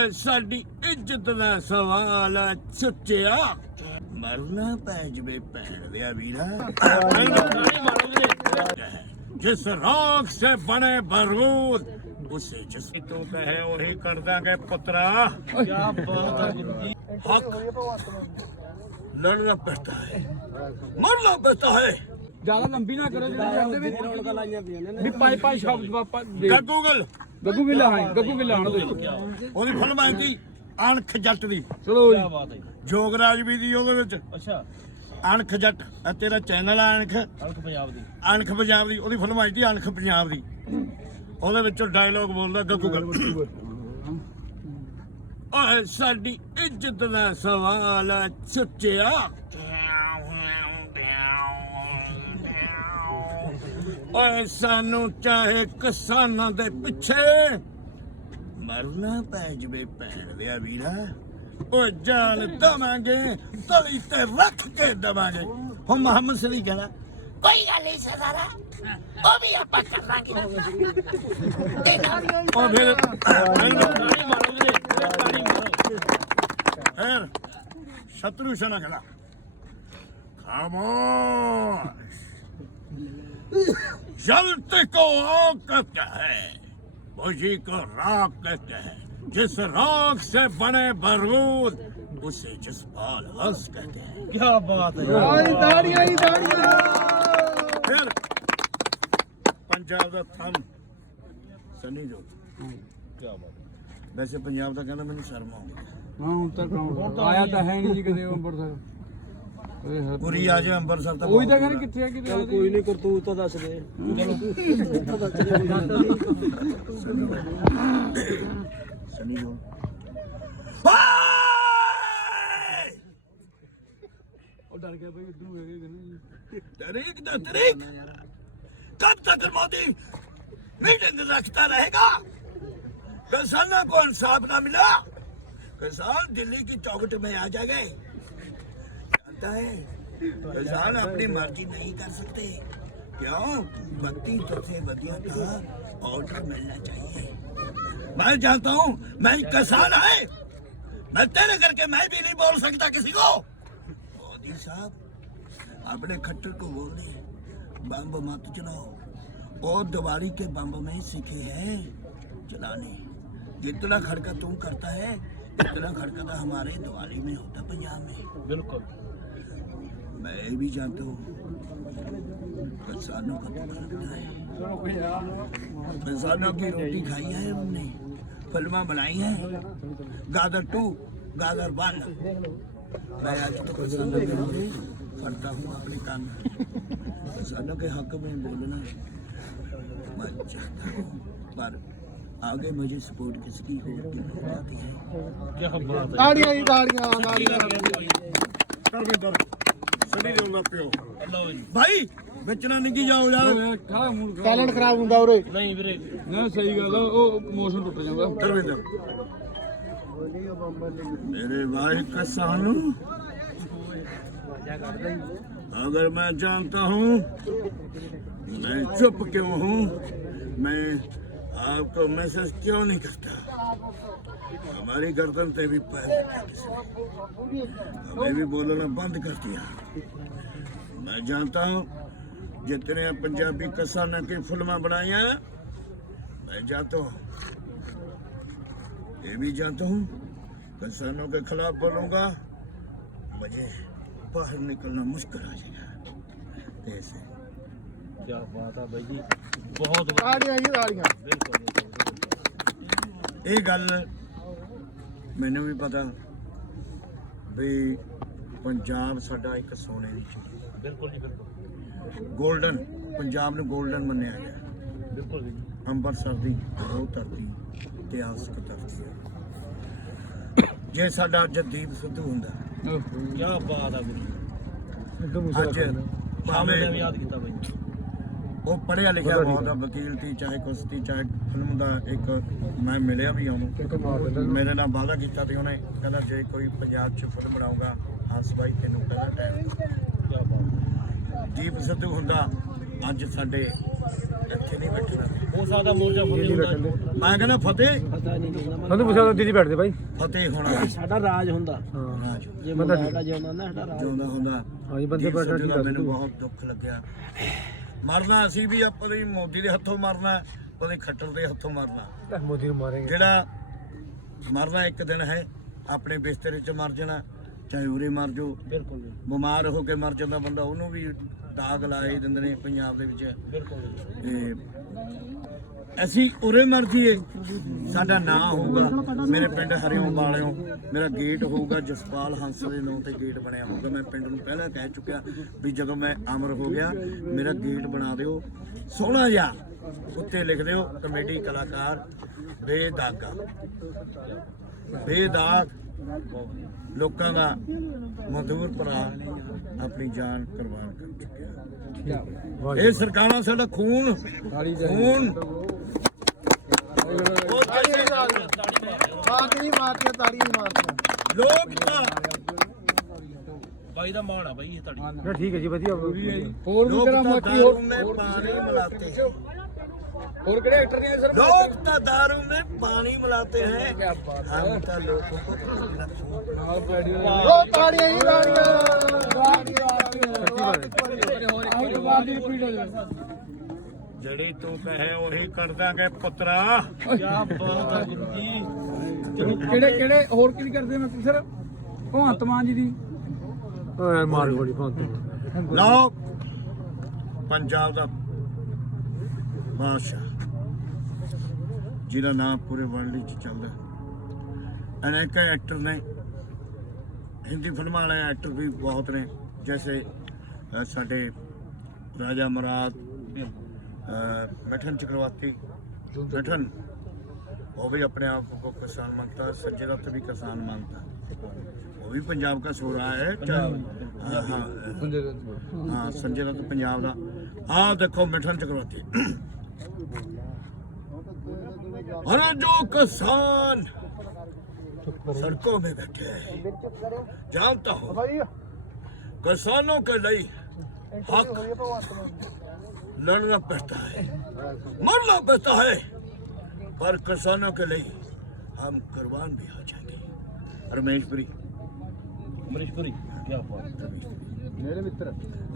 ਓਏ ਸਾਡੀ ਇੱਜ਼ਤ ਦਾ ਸਵਾਲ ਆ ਸੁੱਚਿਆ। ਮਰਨਾ ਪੈ ਜਵੇ ਭੈਣ ਦਿਆ ਵੀਰਾ ਜਿਸ ਰਾਖ ਸੇ ਬਣੇ ਬਰੂਦ ਉਸੇ ਜਿਸ ਤੂੰ ਕਹੇ ਉਹੀ ਕਰ ਦਾਂਗੇ ਪੁੱਤਰਾ। ਕੀ ਬਾਤ ਹੈ ਗੁਰੂ ਜੀ ਹੱਕ ਲੜਨਾ ਪੜਤਾ ਹੈ। ਮਰਨਾ ਪੜਤਾ ਹੈ। ਜ਼ਿਆਦਾ ਲੰਬੀ ਨਾ ਕਰੋ ਜਿਹੜੇ ਜਾਂਦੇ ਵੀ ਰੌਣਕਾਂ ਲਾਈਆਂ ਪਈਆਂ ਨੇ ਵੀ ਪੰਜ ਪੰਜ ਸ਼ਬਦ ਬਾਪਾ ਦੇ। ਗੱਗੂ ਗੱਲ ਲਾਹਾਂ ਗੱਗੂ ਵੀ ਲਾਹਣ ਦੇ ਉਹਦੀ ਫਿਲਮ ਆਈ ਸੀ ਅਣਖ ਜੱਟ ਦੀ। ਚਲੋ ਜੀ। ਕੀ ਬਾਤ ਹੈ ਜੀ। ਜੋਗਰਾਜ ਵੀ ਦੀ ਉਹਦੇ ਵਿੱਚ। ਅੱਛਾ। ਅਣਖ ਜੱਟ ਆ ਤੇਰਾ ਚੈਨਲ ਆ ਅਣਖ। ਹਲਕ ਪੰਜਾਬ ਦੀ। ਅਣਖ ਪੰਜਾਬ ਦੀ ਉਹਦੀ ਫਿਲਮ ਆਈ ਸੀ ਅਣਖ ਪੰਜਾਬ ਦੀ। ਉਹਦੇ ਵਿੱਚੋਂ ਡਾਇਲੋਗ ਬੋਲਦਾ ਗੱਗੂ ਗੱਲ। ਓਏ ਸਾਡੀ ਇੱਜ਼ਤ ਦਾ ਸਵਾਲ ਆ ਓਏ ਸਾਨੂੰ ਚਾਹੇ ਕਿਸਾਨਾਂ ਦੇ ਪਿੱਛੇ ਮਰਨਾ ਪੈ ਜਵੇ ਭੈਣ ਦਿਆ ਵੀਰਾ। ਓ ਜਾਨ ਦਵਾਂਗੇ ਤਲੀ ਤੇ ਰੱਖ ਕੇ ਦਵਾਂਗੇ। ਹੁਣ ਮੁਹੰਮਦ ਸਲੀ ਕਹਿੰਦਾ, ਕੋਈ ਗੱਲ ਨਹੀਂ ਸਰਦਾਰਾ, ਉਹ ਵੀ ਆਪਾਂ ਕਰ ਲਾਂਗੇ। ਉਹ ਫਿਰ ਤਾੜੀ ਮਾਰੋ ਵੀਰੇ ਤਾੜੀ ਮਾਰੋ। ਫਿਰ ਸ਼ਤਰੂ ਸੈਨਾ ਕਹਿੰਦਾ ਖਾਮੋਸ਼ جلت کو آگ کہتے ہیں بجی کو راک کہتے ہیں جس راک سے بنے برود اسے جس بال حس کہتے ہیں۔ کیا بات ہے۔ پھر پنجاب دا تھم۔ سنی جو۔ کیا بات ویسے پنجاب دا کہنا میں شرما ہوں ہاں اتر کراؤں آیا تا ہے نہیں جی کدے اوپر سر ਪੂਰੀ ਆ ਜਾ ਅੰਬਰਸਰ ਤਾਂ ਕੋਈ پوری آج امبر میٹنگ رکھتا ਰੱਖਤਾ ਰਹੇਗਾ? ਕਿਸਾਨਾਂ کو انساف نہ ملا کسان دلی کی چوکٹ میں آ جائے گئے سکتا ہے۔ رضان اپنی مرضی نہیں کر سکتے۔ کیوں؟ بتی تو سے بدیا کا آرڈر ملنا چاہیے۔ میں جانتا ہوں، میں کسان آئے میں تیرے کر کے میں بھی نہیں بول سکتا کسی کو۔ مودی صاحب، اپنے کھٹر کو بول دیں بمب مت چلاؤ۔ اور دیواری کے بمب میں سیکھے ہیں چلانے۔ جتنا کھڑکا تم کرتا ہے، اتنا کھڑکا تھا ہمارے دیوالی میں ہوتا پنجاب میں۔ بالکل۔ میں بھی جانتا ہوں۔ انسانوں کا پکڑ رکھنا ہے۔ انسانوں کی روٹی کھائی ہے ہم نے۔ فلمیں بنائی ہیں گادر ٹو گادر بان میں آج تو انسانوں کے روٹی کرتا ہوں اپنے کام۔ انسانوں کے حق میں بولنا میں چاہتا ہوں۔ پر آگے مجھے سپورٹ کس کی ہو جاتی ہے۔ ਦਾੜੀਆਂ ਹੀ ਦਾੜੀਆਂ ਦਾੜੀਆਂ ਕਰਵਿੰਦਰ ਸਨੀ ਦੇ ਉਹਨਾਂ ਪਿਓ ਲਓ ਜੀ ਭਾਈ ਵਿਚਣਾ ਨਿੱਕੀ ਜਾਓ ਯਾਰ ਖਾ ਮੂੰਹ ਖਾ। ਟੈਲੈਂਟ ਖਰਾਬ ਹੁੰਦਾ ਉਰੇ ਨਹੀਂ ਵੀਰੇ ਨਾ ਸਹੀ ਗੱਲ ਆ ਉਹ ਮੋਸ਼ਨ ਟੁੱਟ ਜਾਂਦਾ ਧਰਮਿੰਦਰ मेरे भाई किसान अगर मैं जानता हूँ मैं चुप क्यों हूँ मैं आपको मैसेज क्यों नहीं करता ہماری گردن پہ بھی ہمیں بھی بولنا بند کر دیا۔ میں جانتا ہوں جتنے پنجابی کسانہ کی فلمیں بنائی ہیں میں جانتا ہوں۔ یہ بھی جانتا ہوں کسانوں کے خلاف بولوں گا مجھے باہر نکلنا مشکل آ جائے گا۔ ایسے کیا بات ہے بھائی جی؟ بہت آ گیا یہ گل ਮੈਨੂੰ ਵੀ ਪਤਾ ਵੀ ਪੰਜਾਬ ਸਾਡਾ ਇੱਕ ਸੋਨੇ ਦੀ ਚਿੜੀ ਬਿਲਕੁਲ ਜੀ ਬਿਲਕੁਲ। 골ਡਨ ਪੰਜਾਬ ਨੂੰ 골ਡਨ ਮੰਨਿਆ ਗਿਆ। ਬਿਲਕੁਲ ਜੀ। ਅੰਮ੍ਰਿਤਸਰ ਦੀ ਉਹ ਧਰਤੀ ਇਤਿਹਾਸਕ ਧਰਤੀ ਹੈ। ਜੇ ਸਾਡਾ ਜਗਦੀਪ ਸਿੱਧੂ ਹੁੰਦਾ ਕੀ ਬਾਤ ਹੈ ਗੁਰੂ ਅੱਜ ਸ਼ਾਮੇ ਭਾਵੇਂ ਨੇ ਯਾਦ ਕੀਤਾ ਬਾਈ। ਉਹ ਪੜਿਆ ਲਿਖਿਆ ਬਹੁਤ ਆ ਵਕੀਲ ਤੀ ਚਾਹੇ ਕੁਸ਼ਤੀ ਚਾਹੇ ਫਿਲਮ ਦਾ ਇੱਕ ਮੈਂ ਮਿਲਿਆ ਵੀ ਉਹਨੂੰ। ਮੇਰੇ ਨਾਲ ਵਾਅਦਾ ਕੀਤਾ ਤੇ ਉਹਨੇ ਕਹਿੰਦਾ ਜੇ ਕੋਈ ਪੰਜਾਬ 'ਚ ਫਿਲਮ ਬਣਾਊਗਾ ਹੰਸ ਬਾਈ ਤੈਨੂੰ ਪਹਿਲਾਂ ਟਾਈਮ ਕੀ ਬਾਤ ਹੈ। ਦੀਪ ਸਿੱਧੂ ਹੁੰਦਾ ਅੱਜ ਸਾਡੇ ਇੱਥੇ ਨਹੀਂ ਬੈਠਣਾ। ਹੋ ਸਕਦਾ ਮੋਰਚਾ ਫਤਿਹ ਹੁੰਦਾ। ਮੈਂ ਕਹਿੰਦਾ ਫਤਿਹ? ਪਤਾ ਨਹੀਂ ਹੁੰਦਾ ਸਾਨੂੰ ਪੁੱਛਿਆ ਦੀਦੀ ਬੈਠਦੇ ਬਾਈ। ਫਤਿਹ ਹੋਣਾ। ਸਾਡਾ ਰਾਜ ਹੁੰਦਾ। ਹਾਂ। ਜੇ ਬੰਦਾ ਸਾਡਾ ਜਿਉਂਦਾ ਨਾ ਸਾਡਾ ਰਾਜ ਜਿਉਂਦਾ ਹੁੰਦਾ। ਬੰਦੇ ਜੀ ਬੈਠਾ ਸੱਜਣਾ, ਠੀਕ ਮੈਨੂੰ ਬਹੁਤ ਦੁੱਖ ਲੱਗਿਆ। ਮਰਨਾ ਅਸੀਂ ਵੀ ਆਪਣੇ ਮੋਦੀ ਦੇ ਹੱਥੋਂ ਮਰਨਾ ਉਹਦੇ ਖੱਟਰ ਦੇ ਹੱਥੋਂ ਮਰਨਾ। ਮੋਦੀ ਨੂੰ ਮਾਰੇਗੇ। ਜਿਹੜਾ ਮਰਨਾ ਇੱਕ ਦਿਨ ਹੈ ਆਪਣੇ ਬਿਸਤਰੇ 'ਚ ਮਰ ਜਾਣਾ ਚਾਹੇ ਉਰੇ ਮਰ ਜਾਓ। ਬਿਲਕੁਲ ਜੀ, ਬਿਮਾਰ ਹੋ ਕੇ ਮਰ ਜਾਂਦਾ ਬੰਦਾ ਉਹਨੂੰ ਵੀ ਦਾਗ ਲਾਏ ਦਿੰਦੇ ਨੇ ਪੰਜਾਬ ਦੇ ਵਿੱਚ। ਬਿਲਕੁਲ ਜੀ। ਤੇ ਅਸੀਂ ਉਰੇ ਮਰ ਜੀਏ ਸਾਡਾ ਨਾਂ ਹੋਊਗਾ ਮੇਰੇ ਪਿੰਡ ਹਰਿਓਂ ਵਾਲਿਓ ਮੇਰਾ ਗੇਟ ਹੋਊਗਾ ਜਸਪਾਲ ਹੰਸ ਦੇ ਨਾਂ ਤੇ ਗੇਟ ਬਣਿਆ ਹੋਊਗਾ। ਮੈਂ ਪਿੰਡ ਨੂੰ ਪਹਿਲਾਂ ਕਹਿ ਚੁੱਕਿਆ ਵੀ ਜਦੋਂ ਮੈਂ ਅਮਰ ਹੋ ਗਿਆ ਮੇਰਾ ਗੇਟ ਬਣਾ ਦਿਓ। ਸੋਹਣਾ ਜਿਹਾ ਉੱਤੇ ਲਿਖ ਦਿਓ ਕਮੇਡੀ ਕਲਾਕਾਰ ਬੇਦਾਗਾ। ਬੇਦਾਗ ਲੋਕਾਂ ਦਾ ਮਜ਼ਦੂਰ ਭਰਾ ਆਪਣੀ ਜਾਨ ਕੁਰਬਾਨ ਕਰ ਚੁੱਕਿਆ। ਇਹ ਸਰਕਾਰਾਂ ਸਾਡਾ ਖੂਨ ਖੂਨ ਮਾਰਤੀ ਮਾਰਤੀ ਤਾਲੀ ਨਹੀਂ ਮਾਰਤੀ ਲੋਕ ਤਾਂ ਬਾਈ ਦਾ ਮਾਣ ਆ ਬਾਈ ਇਹ ਤੁਹਾਡੀ ਨਾ ਠੀਕ ਹੈ ਜੀ ਵਧੀਆ ਹੋਰ ਵੀ ਲੋਕ ਤੇਰਾ ਤਾਂ ਮਾਕੀ दारू ਹੋਰ में पानी मिलाते हैं ਹੋਰ ਕਿਹੜੇ ਐਕਟਰ ਦੀਆਂ ਸਰ लोग तो दारू में पानी मिलाते हैं हम तो लोगों को खतरा ਉਹ ਤਾੜੀਆਂ ਹੀ ਤਾੜੀਆਂ ਤਾੜੀਆਂ ਜਿਹੜੀ ਤੂੰ ਕਹੇ ਉਹੀ ਕਰ ਦਾਂਗੇ ਪੁੱਤਰਾ। ਕੀ ਬਾਤ ਆ ਗੁਰੂ ਜੀ ਕਿਹੜੇ ਕਿਹੜੇ ਹੋਰ ਕੀ ਕਰਦੇ ਮੈਂ ਸਰ? ਭਗਵੰਤ ਮਾਨ ਜੀ ਦੀ। ਓਏ ਮਾਰ ਗੋਲੀ ਭਗਵੰਤ ਲਓ ਪੰਜਾਬ ਦਾ ਬਾਦਸ਼ਾਹ ਜਿਹਦਾ ਨਾਮ ਪੂਰੇ ਵਰਲਡ ਵਿੱਚ ਚੱਲਦਾ। ਅਨੇਕ ਐਕਟਰ ਨੇ। ਹਿੰਦੀ ਫਿਲਮਾਂ ਵਾਲੇ ਐਕਟਰ ਵੀ ਬਹੁਤ ਨੇ। ਜੈਸੇ ਸਾਡੇ ਰਾਜਾ ਮਰਾਦ میٹھن چکرواتی میٹھن وہ بھی اپنے آپ کو کسان مانگتا ہے سجے رت بھی کسان مانگتا ہے وہ بھی پنجاب کا سو ہے ہاں سنجے رت پنجاب کا آ دیکھو میٹھن چکرواتی ارے جو کسان سڑکوں میں بیٹھے ہیں جانتا ہوں کسانوں کا نہیں حق لڑنا پڑتا ہے۔ مرنا پڑتا ہے۔ پر کسانوں کے لیے ہم قربان بھی آ جائیں گے۔ رمیش پوری رمیش پوری کیا بات میرے متر۔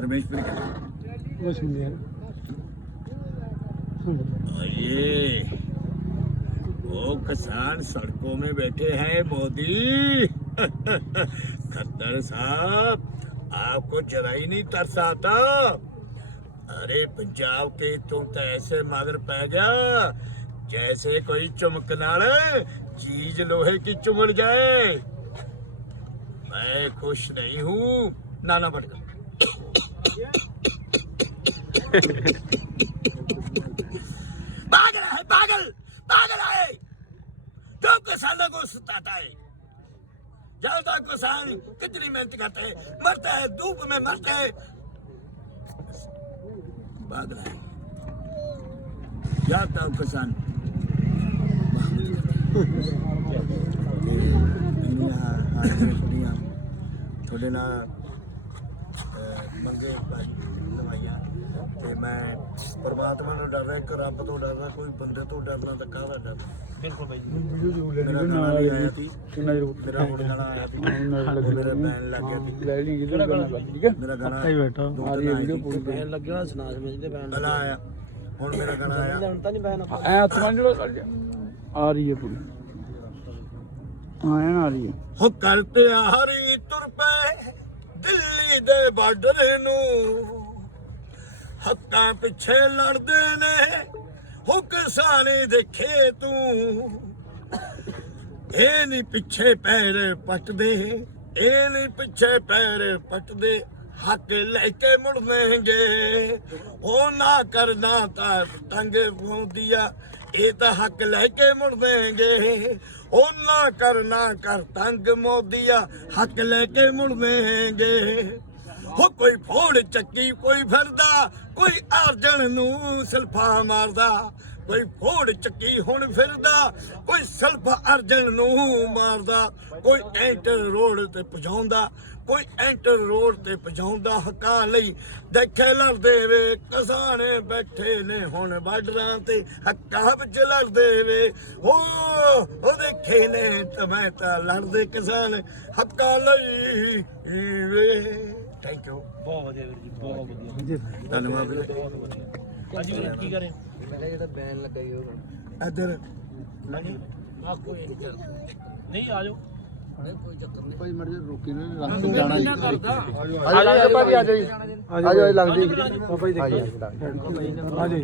رمیش پوری کیا یہ وہ کسان سڑکوں میں بیٹھے ہیں مودی۔ خطر صاحب آپ کو جرائی ہی نہیں ترس آتا۔ ارے پنجاب کے تو ایسے مادر پہ گیا، جیسے کوئی چمکنال چیز لوہے کی چمڑ جائے۔ میں خوش نہیں ہوں۔ نانا بٹ پاگل ہے، پاگل پاگل آئے جو کسانوں کو ستاتا ہے جلدا کسان کتنی محنت کرتے ہیں، مرتے ہیں، دھوپ میں مرتے ہیں bagra ya tahu kesan inilah hadir dia ਤੁਹਾਡੇ ਨਾਲ ਮੰਗੇ ਭਾਈ ਦਵਾਈਆਂ ਤੇ ਮੈਂ ਪਰਮਾਤਮਾ ਨੂੰ ਡਰਦਾ ਇੱਕ ਰੱਬ ਤੋਂ ਡਰਦਾ ਕੋਈ ਬੰਦੇ ਤੋਂ ਡਰਨਾ ਤਾਂ ਕਾਹਦਾ ਡਰ? ਬਿਲਕੁਲ ਬਾਈ ਵੀਡੀਓ ਜ਼ਰੂਰ ਮੇਰਾ ਗਾਣਾ ਵੀ ਆਇਆ ਸੀ। ਕਿੰਨਾ ਜ਼ਰੂਰ ਮੇਰਾ ਹੁਣ ਗਾਣਾ ਆਇਆ ਸੀ। ਉਹ ਮੇਰਾ ਬੈਨ ਲੱਗ ਗਿਆ ਸੀ। ਲੈ ਲਈ ਕਿਹੜਾ ਗਾਣਾ ਠੀਕ ਹੈ? ਮੇਰਾ ਗਾਣਾ ਹੀ ਬੈਠਾ। ਆ ਰਹੀ ਆਇਆ ਵੀਡੀਓ ਸੀ। ਪੂਰੀ ਬੈਨ ਲੱਗਿਆ ਹੋਇਆ ਸੁਣਾ ਸਮਝਦੇ ਬੈਨ ਪਹਿਲਾਂ ਆਇਆ ਹੁਣ ਮੇਰਾ ਗਾਣਾ ਆਇਆ। ਹੁਣ ਤਾਂ ਨਹੀਂ ਬੈਨ ਐ ਹੱਥ ਮੰਨ ਲੋ ਆ ਰਹੀ ਹੈ ਪੂਰੀ। ਹਾਂ ਐਨ ਆ ਰਹੀ ਹੈ। ਹੋ ਕਰਤੇ ਹਰੀ ਤੁਰ ਪਏ। ਦਿੱਲੀ ਦੇ ਬਾਰਡਰ ਨੂੰ। ਹੱਕਾਂ ਪਿੱਛੇ ਲੜਦੇ ਨੇ ਹੋ ਕਿਸਾਨੀ ਦੇਖੇ ਤੂੰ ਇਹ ਨਹੀਂ ਪਿੱਛੇ ਪੈਰ ਪਟਦੇ, ਇਹ ਨਹੀਂ ਪਿੱਛੇ ਪੈਰ ਪੱਟਦੇ ਹੱਕ ਲੈ ਕੇ ਮੁੜਨਗੇ। ਉਹ ਨਾ ਕਰਨਾ ਤਾਂ ਤੰਗ ਹੁੰਦੀਆ ਇਹ ਤਾਂ ਹੱਕ ਲੈ ਕੇ ਮੁੜਨਗੇ ਉਹ ਨਾ ਕਰਨਾ ਕਰ, ਤੰਗ ਮੋਦੀਆ ਹੱਕ ਲੈ ਕੇ ਮੁੜਨਗੇ ਹੋ ਕੋਈ ਫੋੜ ਚੱਕੀ, ਕੋਈ ਫਿਰਦਾ, ਕੋਈ ਅਰਜਣ ਨੂੰ ਸਲਫਾ ਮਾਰਦਾ। ਕੋਈ ਫੋੜ ਚੱਕੀ ਹੁਣ ਫਿਰਦਾ ਕੋਈ ਸਲਫ ਅਰਜਨ ਨੂੰ ਮਾਰਦਾ ਕੋਈ ਐਂਟਰ ਰੋਡ ਤੇ ਪਹੁੰਚਾਉਂਦਾ ਕੋਈ ਐਂਟਰ ਰੋਡ ਤੇ ਪਜਾਉਂਦਾ ਹੱਕਾਂ ਲਈ। ਦੇਖੇ ਲੜਦੇ ਵੇ ਕਿਸਾਨੇ ਬੈਠੇ ਨੇ ਹੁਣ ਬਾਰਡਰਾਂ ਤੇ ਹੱਕਾਂ ਵਿੱਚ ਲੜਦੇ ਵੇ। ਹੋ ਉਹ ਦੇਖੇ ਨੇ ਤੇ ਮੈਂ ਤਾਂ ਲੜਦੇ ਕਿਸਾਨ ਹੱਕਾਂ ਲਈ ਵੇ। ਥੈਂਕ ਯੂ ਬਹੁਤ ਵਧੀਆ ਵੀਰ ਜੀ ਬਹੁਤ ਵਧੀਆ। ਧੰਨਵਾਦ ਵੀਰੇ। ਅੱਜ ਕੀ ਕਰੇ ਇੱਧਰ। ਆ ਕੋਈ ਨਹੀਂ ਨਹੀਂ ਆ ਜਾਓ। ਭਾਈ ਮੜ ਜਾ ਰੋਕੀ ਨਾ ਰਸਤੇ ਜਾਣਾ ਜੀ ਆ ਜਾਓ ਭਾਜੀ ਆ ਜਾਓ ਜੀ। ਆ ਜਾਓ ਲੰਘ ਜੀ ਬਾਬਾ ਜੀ ਦੇਖੋ। ਆ ਜਾਓ